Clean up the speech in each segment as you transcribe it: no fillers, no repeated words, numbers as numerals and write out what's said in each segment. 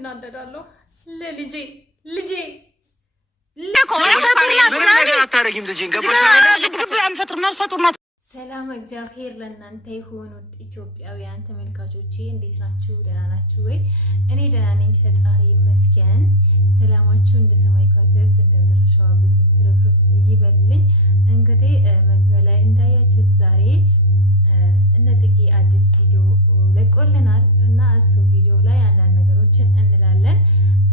እናደዳለሁ ለልጄ ልጄ ሰላም እግዚአብሔር ለእናንተ ይሁን። ውድ ኢትዮጵያውያን ተመልካቾቼ እንዴት ናችሁ? ደህና ናችሁ ወይ? እኔ ደህና ነኝ፣ ፈጣሪ ይመስገን። ሰላማችሁ እንደ ሰማይ ከዋክብት እንደ ምድር አሸዋ ብዝት ትርፍርፍ ይበልልኝ። እንግዲህ መግቢያ ላይ እንዳያችሁት ዛሬ እነ ጽጌ አዲስ ቪዲዮ ለቆልናል እና እሱ ቪዲዮ ላይ አንዳንድ ነገሮችን እንላለን።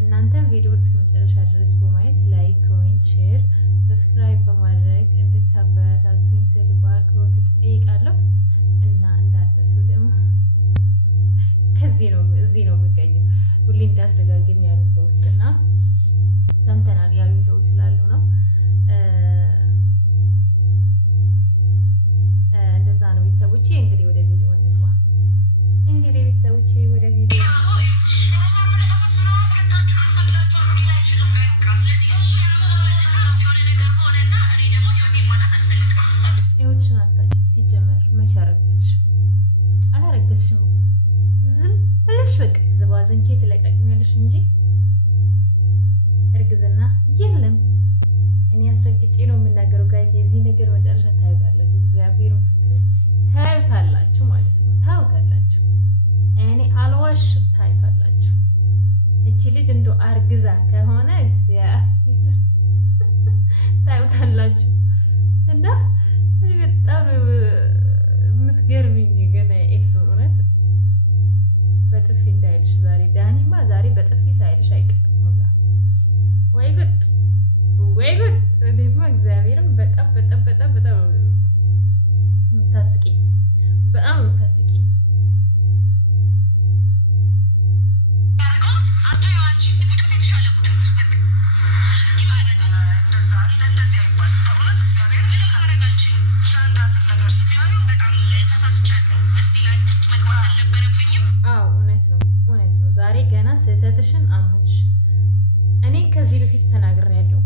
እናንተም ቪዲዮውን እስከ መጨረሻ ድረስ በማየት ላይክ፣ ኮሜንት፣ ሼር፣ ሰብስክራይብ በማድረግ እንድታበረታቱኝ ስል በአክብሮት እጠይቃለሁ እና እንዳትረሱ ደግሞ እዚህ ነው የምገኘው። ሁሌ እንዳስደጋግም ያሉ በውስጥና ሰምተናል ያሉ ሰዎች ስላሉ ነው። እንደዛ ነው ቤተሰቦቼ። እንግዲህ ወደ ቪዲዮ እንግባ። ወደ ቪዲዮ ህይወትሽን አታጭም። ሲጀመር መቼ አላረገዝሽም እኮ ዝም ብለሽ በቃ ዝባዝንኬ ትለቃቂኛለሽ እንጂ እርግዝና የለም። እኔ አስረግጬ ነው የምናገረው ጋይስ። የዚህ ነገር መጨረሻ ታዩታላችሁ። እግዚአብሔር ምስክር ታዩታላችሁ ማለት ነው። ታዩታላችሁ። እኔ አልዋሽም። ታዩታላችሁ። እቺ ልጅ እንደው አርግዛ ከሆነ እግዚአብሔር ታዩታላችሁ። እና በጣም የምትገርምኝ ግን ኤፍሱን እውነት በጥፊ እንዳይልሽ ዛሬ ዳኒማ ዛሬ በጥፊ ሳይልሽ አይቀርም። ሁላ ወይ ጉድ ወይ ጉድ! እኔማ እግዚአብሔርም በጣም የምታስቂኝ በጣም የምታስቂኝ ዛሬ ገና ስህተትሽን አመንሽ። እኔ ከዚህ በፊት ተናግሬያለሁ።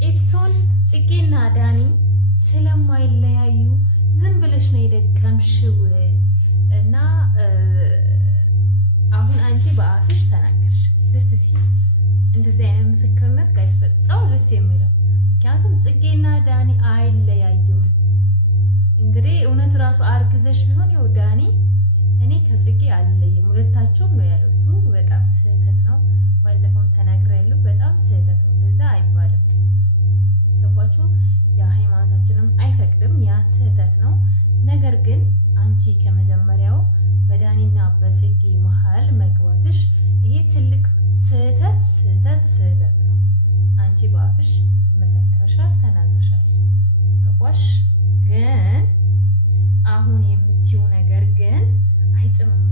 ኤፍሶን ጽጌና ዳኒ ስለማይለያዩ ዝም ብለሽ ነው የደገምሽው እና አሁን አንቺ በአፍሽ ተናገርሽ። ደስ ሲል እንደዚህ አይነት ምስክርነት ጋይስ በጣም ደስ የሚለው ምክንያቱም ጽጌና ዳኒ አይለያዩም። እንግዲህ እውነት ራሱ አርግዘሽ ቢሆን ይኸው ዳኒ እኔ ከጽጌ አልለይም ሁለታቸውም ነው ያለው። እሱ በጣም ስህተት ነው። ባለፈውም ተናግሬያለሁ። በጣም ስህተት ነው። እንደዛ አይባልም። ገባችሁ? የሃይማኖታችንም አይፈቅድም። ያ ስህተት ነው። ነገር ግን አንቺ ከመጀመሪያው በዳኒና በጽጌ መሀል መግባትሽ ይሄ ትልቅ ስህተት ነው። አንቺ በአፍሽ መሰክረሻል፣ ተናግረሻል። ገባሽ? ግን አሁን የምትይው ነገር ግን አይጥምም።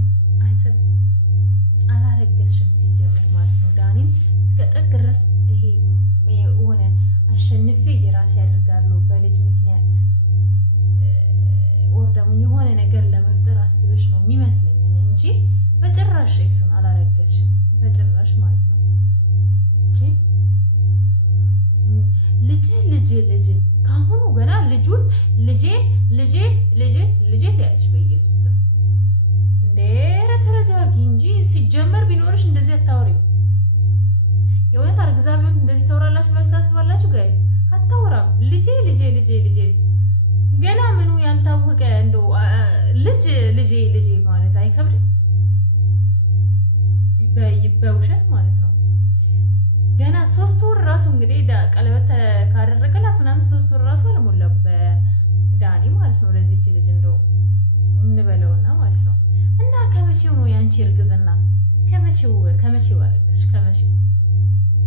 አላረገዝሽም ሲጀመር ማለት ነው። ዳኒን እስከ ጥግ ድረስ ይሄ የሆነ አሸንፌ የራሴ ያደርጋለሁ በልጅ ምክንያት ወር ደግሞ የሆነ ነገር ለመፍጠር አስበሽ ነው የሚመስለኝ እኔ እንጂ በጭራሽ እሱን አላረገዝሽም በጭራሽ ማለት ነው። ኦኬ ልጅ ካሁኑ ገና ልጁን ልጄ ትያለሽ በኢየሱስ ስም እንዴ! ረተረታቂ እንጂ ሲጀመር ቢኖርሽ እንደዚህ አታወሪው። የእውነት አርግዛ ቢሆን እንደዚህ ታወራላችሁ ብላችሁ ታስባላችሁ ጋይስ? አታወራም። ልጄ ገና ምኑ ያልታወቀ እንደው ልጄ ማለት አይከብድም? በውሸት ማለት ነው። ገና 3 ወር ራሱ እንግዲህ ቀለበት ካደረገላት ምናምን 3 ወር ራሱ አልሞላም በዳኒ ማለት ነው። ለዚህች ልጅ እንደው እንበለውና ማለት ነው። እና ከመቼው ነው ያንቺ እርግዝና? ከመቼው አረገዝሽ? ከመቼው?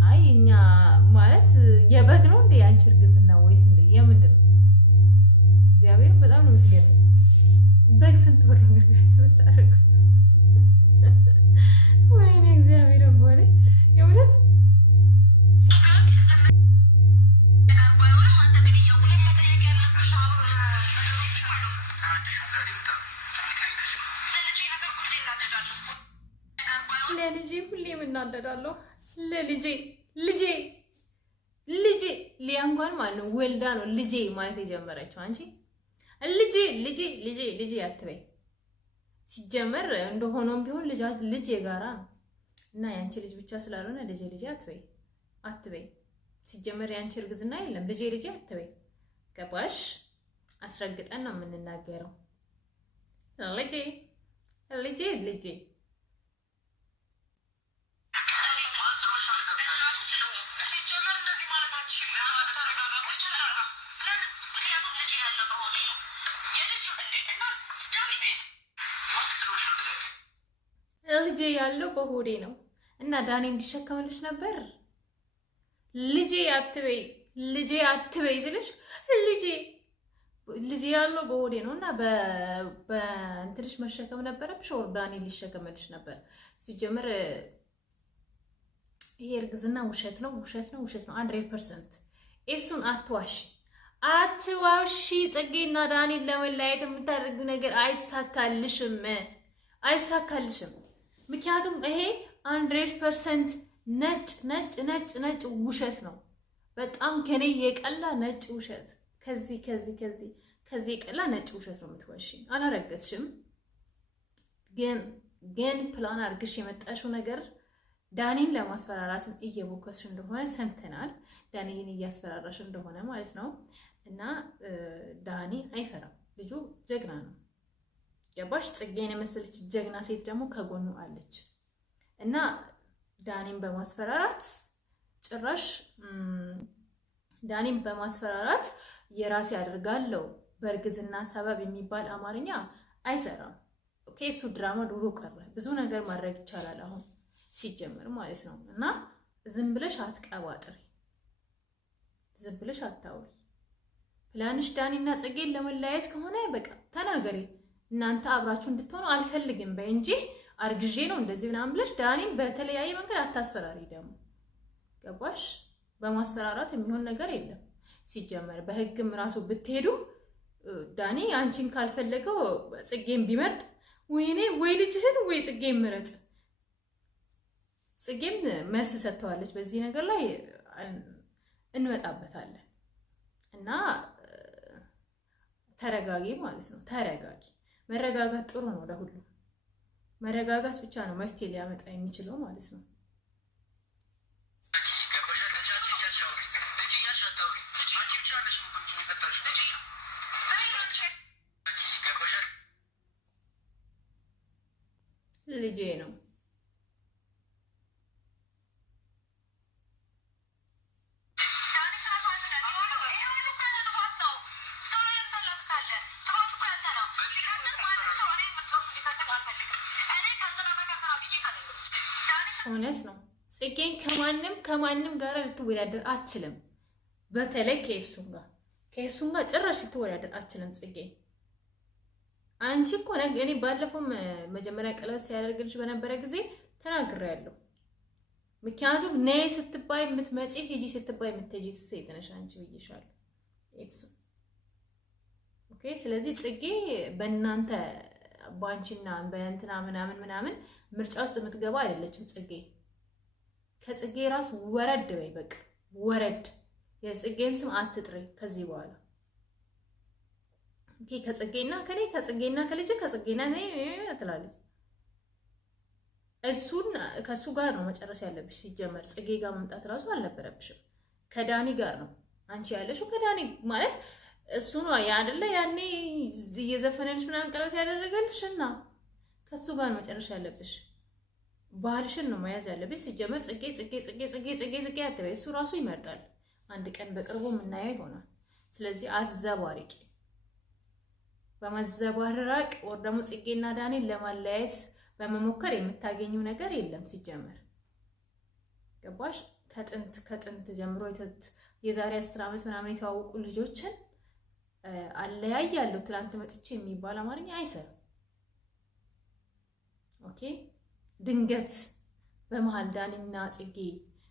አይ እኛ ማለት የበግ ነው እንዴ ያንቺ እርግዝና ወይስ እንዴ የምንድን ነው? እግዚአብሔር በጣም ነው የምትገርመው። በግ ስንት ወር ነው ጋይስ የምታረግዝ? ወይኔ እግዚአብሔር ሆነ የእውነት ለልጄ ሁሌም እናደዳለሁ። ልጄ ሊያ እንኳን ማለት ነው ወልዳ ነው ልጄ ማለት የጀመረችው። አንቺ ልጄ አትበይ። ሲጀመር እንደሆነም ቢሆን ልጅ የጋራ ነው። እና ያንቺ ልጅ ብቻ ስላልሆነ ልጄ አትበይ። ሲጀመር ያንቺ እርግዝና የለም ልጄ አትበይ። ገባሽ? አስረግጠን ነው የምንናገረው። ልጄ ልጄ ያለው በሆዴ ነው እና ዳኒ እንዲሸከምልሽ ነበር። ልጄ አትበይ ስልሽ ልጄ ያለው በሆዴ ነው እና በእንትንሽ መሸከም ነበረብሽ። ወር ዳኒ ሊሸከምልሽ ነበር። ሲጀምር ይሄ እርግዝና ውሸት ነው 100%። ኤፍሱን አትዋሺ። ጽጌና ዳኒን ለመለያየት የምታደርጊው ነገር አይሳካልሽም። ምክንያቱም ይሄ 100% ነጭ ውሸት ነው። በጣም ከኔ የቀላ ነጭ ውሸት፣ ከዚህ የቀላ ነጭ ውሸት ነው የምትዋሺ። አላረገዝሽም፣ ግን ፕላን አድርግሽ የመጣሽው ነገር ዳኒን ለማስፈራራትም እየሞከርሽ እንደሆነ ሰምተናል። ዳኒን እያስፈራራሽ እንደሆነ ማለት ነው። እና ዳኒ አይፈራም፣ ልጁ ጀግና ነው። ገባሽ? ጽጌን የመሰለች ጀግና ሴት ደግሞ ከጎኑ አለች። እና ዳኒን በማስፈራራት የራሴ አድርጋለሁ በእርግዝና ሰበብ የሚባል አማርኛ አይሰራም። ኦኬ፣ እሱ ድራማ ዱሮ ቀረ። ብዙ ነገር ማድረግ ይቻላል አሁን ሲጀምር ማለት ነው። እና ዝም ብለሽ አትቀባጥሪ፣ ዝም ብለሽ አታውሪ። ፕላንሽ ዳኒና ጽጌን ለመለያየት ከሆነ በቃ ተናገሪ። እናንተ አብራችሁ እንድትሆኑ አልፈልግም በይ እንጂ አርግዤ ነው እንደዚህ ምናምን ብለሽ ዳኒን በተለያየ መንገድ አታስፈራሪ። ደግሞ ገባሽ? በማስፈራራት የሚሆን ነገር የለም። ሲጀመር በህግም ራሱ ብትሄዱ ዳኒ አንቺን ካልፈለገው ጽጌን ቢመርጥ ወይ ልጅህን ወይ ጽጌን ምረጥ። ጽጌም መልስ ሰጥተዋለች። በዚህ ነገር ላይ እንመጣበታለን። እና ተረጋጊ ማለት ነው። ተረጋጊ። መረጋጋት ጥሩ ነው ለሁሉም። መረጋጋት ብቻ ነው መፍትሄ ሊያመጣ የሚችለው ማለት ነው። ልጄ ነው እውነት ነው። ጽጌን ከማንም ጋር ልትወዳደር አትችልም። በተለይ ከኤፍሱን ጋር ጭራሽ ልትወዳደር አትችልም ጽጌ። አንቺ እኮ እኔ ባለፈው መጀመሪያ ቀለበት ሲያደርግልሽ በነበረ ጊዜ ተናግሬያለሁ። ምክንያቱም ነይ ስትባይ የምትመጪ ሂጂ ስትባይ የምትሄጂ ሴት ነሽ አንቺ ብዬሻለሁ ኤፍሱን። ኦኬ። ስለዚህ ጽጌ በእናንተ ባንቺና በእንትና ምናምን ምርጫ ውስጥ የምትገባ አይደለችም ጽጌ። ከጽጌ ራስ ወረድ በይ፣ በቃ ወረድ። የጽጌን ስም አትጥሪ ከዚህ በኋላ ኦኬ። ከጽጌና ከልጅ ከጽጌና ትላለች። ከሱ ጋር ነው መጨረስ ያለብሽ። ሲጀመር ጽጌ ጋር መምጣት ራሱ አልነበረብሽም። ከዳኒ ጋር ነው አንቺ ያለሽው። ከዳኒ ማለት እሱ ነው አይደለ? ያኔ እየዘፈነልሽ ምናምን ቀለበት ያደረገልሽ እና ከሱ ጋር ነው መጨረሻ ያለብሽ። ባህልሽን ነው መያዝ ያለብሽ። ሲጀመር ጽጌ አትበይ። እሱ ራሱ ይመርጣል። አንድ ቀን በቅርቡ የምናየው ይሆናል። ስለዚህ አዘባርቂ። በመዘባረቅ ወር ደግሞ ጽጌና ዳኒን ለማለያየት በመሞከር የምታገኘው ነገር የለም ሲጀመር። ገባሽ? ከጥንት ጀምሮ የዛሬ 10 ዓመት ምናምን የተዋወቁ ልጆችን አለያያለሁ ትላንት መጥቼ የሚባል አማርኛ አይሰራም። ኦኬ። ድንገት በመሃል ዳኒና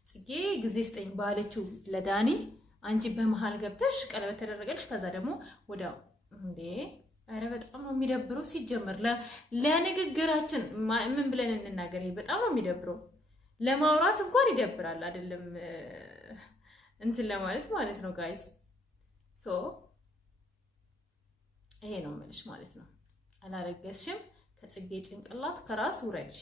ጽጌ ጊዜ ስጠኝ ባለችው ለዳኒ አንቺ በመሃል ገብተሽ ቀለበት ተደረገልሽ። ከዛ ደግሞ ወዲያው እንዴ! አረ በጣም ነው የሚደብረው። ሲጀመር ለንግግራችን ምን ብለን እንናገር? ይሄ በጣም ነው የሚደብረው። ለማውራት እንኳን ይደብራል አይደለም እንትን ለማለት ማለት ነው ጋይስ። ይሄ ነው የምልሽ ማለት ነው። አላረገዝሽም። ከጽጌ ጭንቅላት ከራስ ውረጅ።